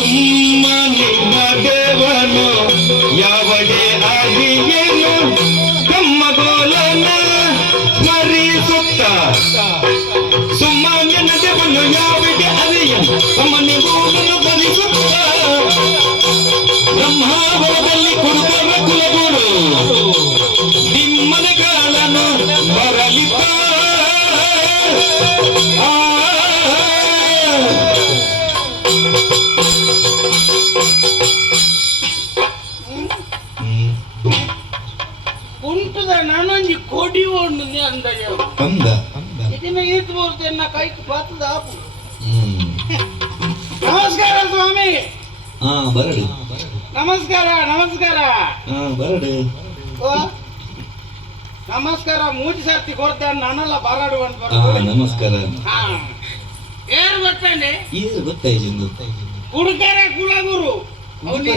ನಿಮ್ಮ ದೇವನು ಯಾವಡೆ ಆಗಿಯೇನು ತಮ್ಮ ಗೋಲನ ಸ್ಮರಿಸುತ್ತ. ಸುಮ್ಮನೆ ದೇವನು ಯಾವಡೆ ಅರಿಯ ತಮ್ಮನೆ ಗೋಲನು ಭರಿಸುತ್ತ ಬ್ರಹ್ಮಾವರದಲ್ಲಿ ಹಾ ಬರಡು ನಮಸ್ಕಾರ ನಮಸ್ಕಾರ. ಹಾ ಬರಡು ಓ ನಮಸ್ಕಾರ ಮೂಜಿ ಸರ್ತಿ ಕೊಡ್ತಾನೆ ನಾನೆಲ್ಲ ಬಾರಾಡು ಅಂತ ಹಾ. ನಮಸ್ಕಾರ. ಹಾ. ಏನ್ ಗೊತ್ತಂడి ಏನು ಗೊತ್ತಾಯ್ತು ಕುಡುಕರ ಕುಲಗುರು. ಅವ್ನಿ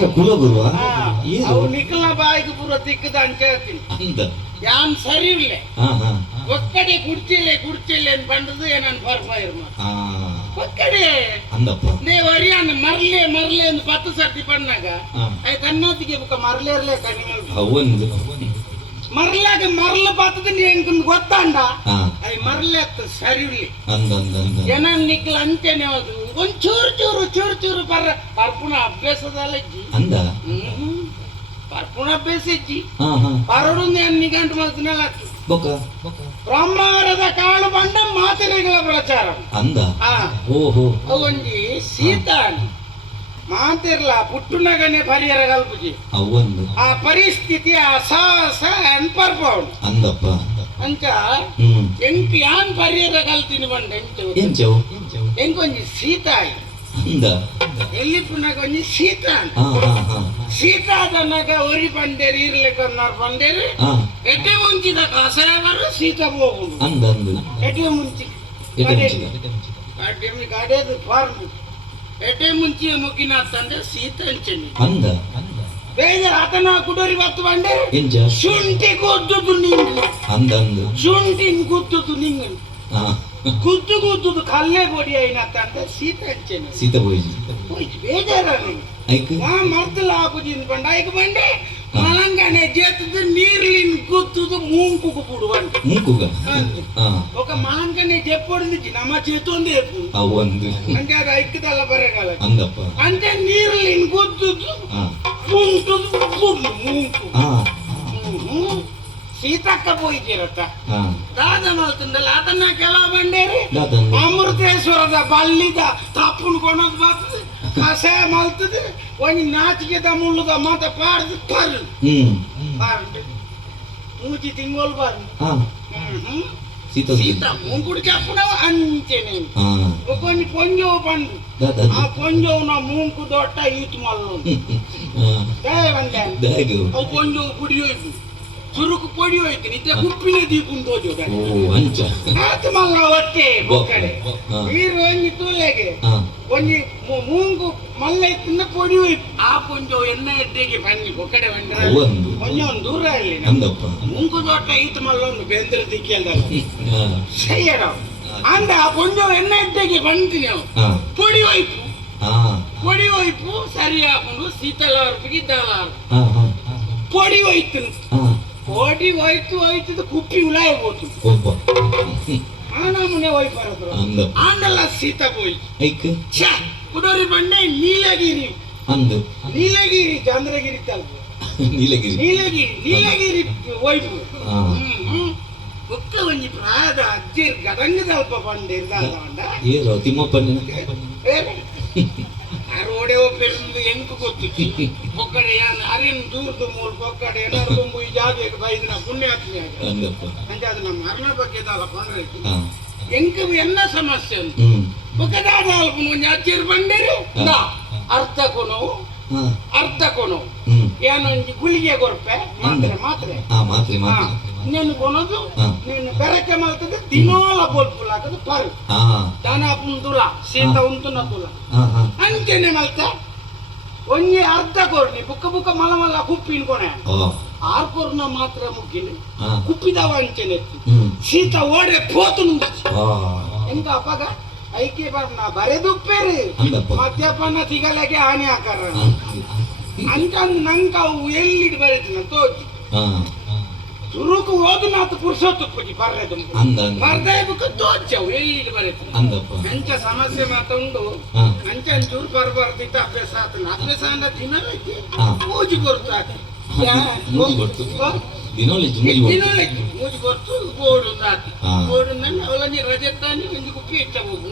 ಅವ್ರು ನಿಖಲ್ನ ಬಾಯಿಗೆ ಪೂರ ತಿಕ್ಕದ ಅಂತ ಹೇಳ್ತೀನಿ. ಅಂದ ಯಾನ್ ಸರಿ ಇಲ್ಲೇ ಒಕ್ಕಡೆ ಕುಡ್ಚಿಲ್ಲೆ ಕುಡ್ಚಿಲ್ಲೆ ಅಂತ ಬಂದದು ಏನನ್ ಬರ್ಬಾಯಿರ್ಮ ಹಾ ಪಕ್ಕಡೆ. ಅಂದಪ್ಪ. ನೀವು ಅರಿಯಾನ ಮರ್ಲೆ ಮರ್ಲೆ ಅಂತ ಪತ್ತು ಸರ್ತಿ ಪಣ್ಣಾಗ ಅಯ್ಯ ಕನ್ನತಿಗೆ ಬುಕ್ಕ ಮರ್ಲೇರ್ಲೆ ಕಣ್ಣು ಅವೊಂದು ಮರ್ಲಾಗ ಮರ್ಲ ಪಾತದ ನೀನು ಗೊತ್ತಾಂಡ? ಐ ಮರ್ಲೆ ಅತ್ತ ಸರಿ ಜನ ನಿಕ್ಲ ಅಂತೇನೆ ಅದು. ಒಂದ್ ಚೂರು ಚೂರು ಚೂರು ಚೂರು ಪರ ಪರ್ಪುಣ ಅಭ್ಯಾಸದಲ್ಲ ಜಿ ಅಂದ? ಪರ್ಪುಣ ಅಭ್ಯಾಸ ಇಜ್ಜಿ. ಪರೋಡು ನಿಗಂಟು ಮಾಡ್ತೀನಲ್ಲ ಬೊಕ್ಕ ಬೊಕ್ಕ? ಬ್ರಹ್ಮಾರದ ಕಾಳು ಬಂಡ ಮಾತಿರೆಗಳ ಪ್ರಚಾರ. ಅಂದ? ಆ. ಓಹೋ. ಅವೊಂಜಿ ಸೀತಾನಿ. ಮಾತಿರ್ಲ ಪುಟ್ಟುನಗನೆ ಪರಿಹಾರ ಕಲ್ಪುಜಿ ಅವೊಂದು. ಆ ಪರಿಸ್ಥಿತಿ ಅಸಾಸ ಎಂಪರ್ ಅನ್ಪರ್ಪವನು ಅಂದಪ್ಪ. ಅಂಚ ಎಂಕ್ ಯಾನ್ ಪರಿಹಾರ ಕಲ್ತೀನಿ ಬಂಡ ಎಂಚು. ಎಂಚವು ಎಂಕೊಂಜಿ ಸೀತಾಯಿ. ಅಂದ? ಎಲ್ಲಿ ಶೀತ ಶೀತ ಆದನಾಗ ಒರಿ ಬಂದೇರಿ ಇರ್ಲಿಕ್ಕೆ ಅನ್ನಾರು ಬಂದೇರಿ. ಎಟ್ಟೆ ಮುಂಚಿದ ಕಸಾಯವರು ಸೀತ ಹೋಗುದು. ಎಟ್ಟೆ ಮುಂಚಿ. ಕಡೆದು ಫಾರ್ಮ್. ಎಟ್ಟೆ ಮುಂಚಿ ಮುಗಿನ ಅಂತಂದ್ರೆ ಶೀತ ಅಂದ ಬೇಜ ಆತನ ಕುಡೋರಿ ಬತ್ತು ಬಂಡೆ ಶುಂಠಿ ಕೊದ್ದುದು ನಿಂಗೆ ಶುಂಠಿ ಕುದ್ದುದು ಹಾ. గుద్దు గుద్దు కల్లే పొడి అయినತ್ತంటే సీత ఇచ్చాను సీత పోయింది బేజారని మరతలు ఆపుచింది పండి ఐకు పండి మలంగానే చేతుంది నీరులిని గుద్దుదు మూంకుకు ఒక మాంకనే చెప్పొడింది నమ్మ చేతుంది అంటే అది ఐక్కు తల్ల అంటే నీరులిని గుద్దుదు ಸೀತಕ್ಕ ಪೂಜಿರತ್ತ ದಾದನ ತಿಂದಲ್ಲ ಅದನ್ನ ಕೆಲವು ಬಂಡೇರಿ ಅಮೃತೇಶ್ವರದ ಬಲ್ಲಿದ ತಪ್ಪುನ್ ಕೊಣದ್ ಬರ್ತದೆ. ಕಷಾಯ ಮಲ್ತದೆ. ಒಂದು ನಾಚಿಕೆದ ಮುಳ್ಳುದ ಮತ್ತೆ ಪಾಡ್ದು ಪರ್ಲು ಪಾರ್ಲು ಮೂಜಿ ತಿಂಗೋಲ್ ಬರ್ಲು ಸೀತ ಮೂಂಕುಡಿಕಪ್ಪಡ ಅಂಚೆನೆ ಒಕ್ಕೊಂದು ಪೊಂಜೋವು ಬಂದು. ಆ ಪೊಂಜೋವು ನಾ ಮೂಂಕು ದೊಡ್ಡ ಈಟ್ ಮಲ್ಲು. ಬಂದೆ. ಅವು ಪೊಂಜೋವು ಕುಡಿಯೋಯ್ತು. ಚುರುಕು ಪೊಡಿ ಹೋಯ್ತು ನಿತ್ಯ ಕುಪ್ಪಿನ ದೀ ಕುಂತೋಜು ಓ ಅಂಚ. ಮಾತು ಮಲ್ಲ ಒತ್ತೆ ಬೊಕ್ಕಡೆ ನೀರು ಒಂಜಿ ತೂಲೆಗೆ ಹಾ. ಮೂಂಗು ಮಲ್ಲ ಇತ್ತಿನ ಪೊಡಿ ಹೋಯ್ತು ಆ ಪೊಂಜೋ ಎನ್ನ ಎಡ್ಡೆಗೆ ಬನ್ನಿ ಬಂದ್ರೆ ಬಂದ್ರ ಒಂದು. ದೂರ ಇಲ್ಲಿ ಅಂದಪ್ಪ. ಮೂಂಗು ತೋಟ ಈತ ಮಲ್ಲೊಂದು ಬೇಂದ್ರ ದಿಕ್ಕಿಯಲ್ದಲ್ಲ ಹಾ. ಸೈಯರ ಅಂದ ಆ ಪೊಂಜೋ ಎನ್ನ ಎಡ್ಡೆಗೆ ಬಂತೀನಿ ಅವು ಪೊಡಿ ಹೋಯ್ತು ಹಾ. ಪೊಡಿ ಹೋಯ್ತು ಸರಿ ಹಾಕೊಂಡು ಶೀತಲ ಅರ್ಪಿಗೆ ದಾಲ ಹಾ ಹಾ, ಪೊಡಿ ಹೋಯ್ತು ಕೋಟಿ ಹೋಯ್ತು ಹೋಯ್ತು ಕುಪ್ಪಿ ಉಲಾಯ ಹೋತು ಒಬ್ಬ ಆನಾಮನೆ ಹೋಯ್ ಬರೋದ್ರು ಅಂದ ಆಂಡಲ್ಲ ಸೀತಾ ಹೋಯ್ ಐಕ್ ಛಾ ಕುಡೋರಿ ಬಂಡೆ ನೀಲಗಿರಿ ಅಂದು ನೀಲಗಿರಿ ಚಂದ್ರಗಿರಿ ತಲ್ ನೀಲಗಿರಿ ನೀಲಗಿರಿ ನೀಲಗಿರಿ ಹೋಯ್ತು ಬುಕ್ಕ ಒಂಜಿ ಪ್ರಾದ ಅಜ್ಜಿರ್ ಗದಂಗದ ಅಲ್ಪ ಬಂಡೆ ಇರ್ದಾದ ಬಂಡ ಏರೋ ರೋಡೆ ಅರೋಡೆ ಒಬ್ಬ ಎಂಕು ಗೊತ್ತು ಮೊಕ್ಕಡೆಯ ನೀನ್ ದೂರ್ದು ಮೂರು ಕೊಕ್ಕಡೆ ಏನಾದ್ರು ತುಂಬು ಈ ಜಾಗಕ್ಕೆ ಬೈದು ನಾ ಪುಣ್ಯಾತ್ಮಿ ಆಗಿ. ಅಂದ್ರೆ ಅದು ನಮ್ಮ ಮರಣ ಬಗ್ಗೆ ಎನ್ನ ಸಮಸ್ಯೆ ಅಂತ ಬುಕ್ಕದಾದ ಅಲ್ಪ ಮುಂಜೆ ಅಚ್ಚಿರು ಬಂದಿರು. ಅರ್ಥ ಕೊನವು ಅರ್ಥ ಕೊನವು. ಏನೊಂದು ಗುಳಿಗೆ ಕೊರ್ಪೆ ಮಾತ್ರೆ ಮಾತ್ರೆ. ನೀನು ಕೊನೋದು ನೀನು ಬೆರಕೆ ಮಾಡ್ತದೆ ದಿನೋಲ ಬೋಲ್ಪುಲ್ ಹಾಕದು ಪರ್. ದಾನ ಅಪ್ಪನ ತುಲ ಶೀತ ಉಂಟು ನ ಒಂಜಿ ಅರ್ಧ ಕೊರ್ನಿ ಬುಕ್ಕ ಬುಕ್ಕ ಮಲ ಮಲ ಕುಪ್ಪಿನ ಕೊನೆ. ಆರ್ ಕೊರ್ನ ಮಾತ್ರ ಮುಗ್ಗಿನಿ ಕುಪ್ಪಿದವ ಅಂಚೆನೆ ಸೀತ ಓಡೆ ಪೋತು ಎಂತ ಅಪ್ಪಗ ಐಕೆ ಬರ್ನ ಬರೆದು ಅಂದಪ್ಪ ಮದ್ಯಪಾನ ಸಿಗಲಾಗೆ ಹಾನಿ ಹಾಕಾರ ಅಂತ ನಂಗೆ ಅವು ಎಲ್ಲಿಡ್ ಬರೀತೀನಿ ಹಾ. ಸುರುಕು ಓದನಾಥ ನಾತು ಪುರುಷೋತ್ತಪ್ಪಿ ಬರ್ರೆದು. ಅಂದ ಅಂದ ಬರ್ದೇ ಬುಕ್ ತೋಚಿ ಅವು ಎಲ್ಲಿಡ್ ಬರೀತೀನಿ ಅಂದಪ್ಪ. ಅಂಚ ಸಮಸ್ಯೆ ಮಾತುಂಡು? ಉಂಡು ಅಂಚ ಒಂಚೂರು ಬರ್ಬಾರ್ದಿತ್ತು ಅಭ್ಯಾಸ ಆತನ ಅಭ್ಯಾಸ ಅಂದ ದಿನ ಹಾ. ಮೂಜಿ ಆತ ಮೂಜಿ ಬರ್ತು. ದಿನೋಲಿ ಮೂಜಿ ದಿನೊಳಗೆ ಮೂಜಿ ಬರ್ತು ಗೋಡು ಆತ. ಗೋಡು ನನ್ನ ನೀ ರಜೆ ತಾನಿ ಒಂದು ಗುಪ್ಪಿ ಇಟ್ಟ ಹೋಗು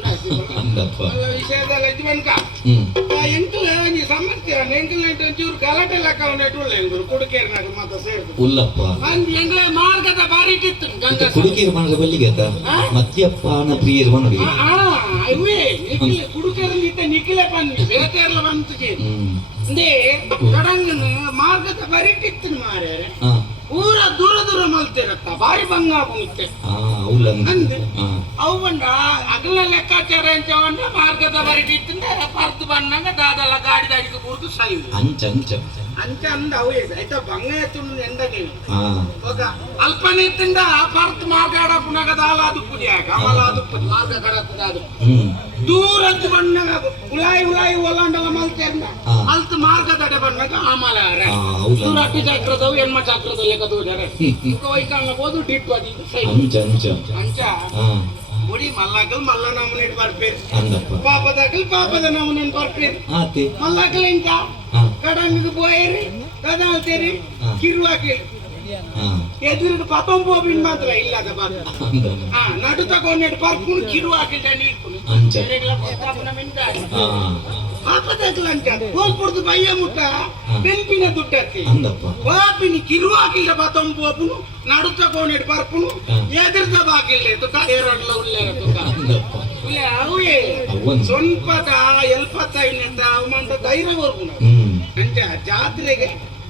ಅಂದಪ್ಪ. ವಿಷಯದಲ್ಲಿ ಇದ್ದು ಬನ್ಕ ಹ್ಮ್ ಎಂಟು ಒಂಜಿ ಸಮಸ್ಯೆ ಎಂಕಲ್ ಎಂಟು ಒಂಚೂರು ಗಲಾಟೆ ಲೆಕ್ಕ ಉಂಟು ಎಂಗುರು ಕುಡುಕೇರಿನಾಗ ಮಾತ ಸೇರ್ದು ಉಲ್ಲಪ್ಪ ಅಂದ್ ಎಂಗ್ಲ ಮಾರ್ಗದ ಬಾರಿ ಕಿತ್ತು ಗಂಗಾ ಕುಡುಕಿರು ಮನಗ ಬಲ್ಲಿಗೆ ಆತ ಹಾ? ಮದ್ಯಪಾನ ಪ್ರಿಯರು ಮನಗೆ ಇವೇ ನಿಖಿಲ ಕುಡುಕೇರಲ್ಲಿ ಇದ್ದ ನಿಖಿಲ ಬನ್ನಿ ಬೇಟೆರ್ಲ ಬಂತು ಹ್ಮ್ ಅಂದೇ ಕಡಂಗನ ಮಾರ್ಗದ ಬಾರಿ ಕಿತ್ತು ಮಾರ್ಯಾರೆ ಹಾ ಊರ ದೂರ ದೂರ ಮಲ್ತಿರತ್ತ ಬಾರಿ ಭಂಗ ಆಗುತ್ತೆ ಅಂದೆ ಅವಂಡ ಅಗಲ ಲೆಕ್ಕಾಚಾರ ಎಂಚವಂಡ ಮಾರ್ಗದ ಬರಿಟಿತ್ತಂದ ಪರ್ದು ಬಂದಂಗ ದಾದಲ್ಲ ಗಾಡಿ ದಾಡಿಗೆ ಕೂರ್ದು ಸಾಯು ಅಂಚ ಅಂಚ ಅಂಚ. ಅಂದ ಅವು ಆಯ್ತ ಭಂಗ ಎತ್ತುಂಡು ಎಂದ ನೀವು ಹೋಗ. ಅಲ್ಪನೆ ಇತ್ತಂದ ಪರ್ತ್ ಮಾರ್ಗಾಡ ಪುನಗ ದಾಲ ಅದು ಪುಡಿಯಾಗ ಅವಲ ಅದು ಮಾರ್ಗ ಕಡತ್ತದ ಅದು. ದೂರ ಅಂತ ಬಂದಾಗ ಉಳಾಯಿ ಉಲಾಯಿ ಒಲಾಂಡಲ ಮಲ್ತೇರ್ನ. ಅಲ್ತ ಮಾರ್ಗದಡೆ ಬಣ್ಣಗ ಆಮಲ ದೂರ ಅಟ್ಟು ಚಕ್ರದವು ಎಣ್ಮ ಚಕ್ರದಲ್ಲಿ ಕದೂದರೆ ವೈಕಾಲ ಓದು ಡಿಟ್ಟು ಅದು ಇದು ಸೈ ಅಂಚ ಅಂಚ ಅಂಚ ಮುಡಿ ಮಲ್ಲಾಗಲ್ ಮಲ್ಲ ನಮ್ಮನೆ ಬರ್ಪೀರ್ ಪಾಪದಾಗಲ್ ಪಾಪದ ನಮ್ಮನೆ ಬರ್ಪೀರ್ ಎದುರು ಪತಂ ಬೋಬಿನ್ ಮಾತ್ರ ಇಲ್ಲದ ಬಾತ. ಹಾ ನಡು ತಗೊಂಡು ಪರ್ಕೊಂಡು ಕಿರುವಾಕಿಲ್ಡ ನೀರು ಅಂಚ ಪಾಪದಾಗ್ಲಂಟ ಹೋಗ್ಬಿಡ್ದು ಬಯ್ಯ ಮುಟ್ಟ ಬೆಂಪಿನ ದುಡ್ಡತ್ತಿ ಪಾಪಿನಿ ಕಿರುವಾಗಿಲ್ಲ ಬತಂ ಪೋಪುನು ನಡುತ್ತ ಕೋಣೆಡ್ ಬರ್ಪುನು ಎದುರ್ದ ಬಾಗಿಲ್ಲ ತುಕ ಏರಡ್ಲ ಉಲ್ಲೇರ ತುಕ ಉಲ್ಲೆ ಅವೇ ಸ್ವಲ್ಪದ ಎಲ್ಪತ್ತೈನಂತ ಅವಮಂತ ಧೈರ್ಯ ಬರ್ಪುನ ಅಂಚ ಜಾತ್ರೆಗೆ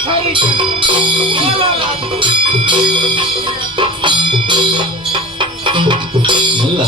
ಆವ ಆದಿ ಸರಿ ಮಲ್ಲ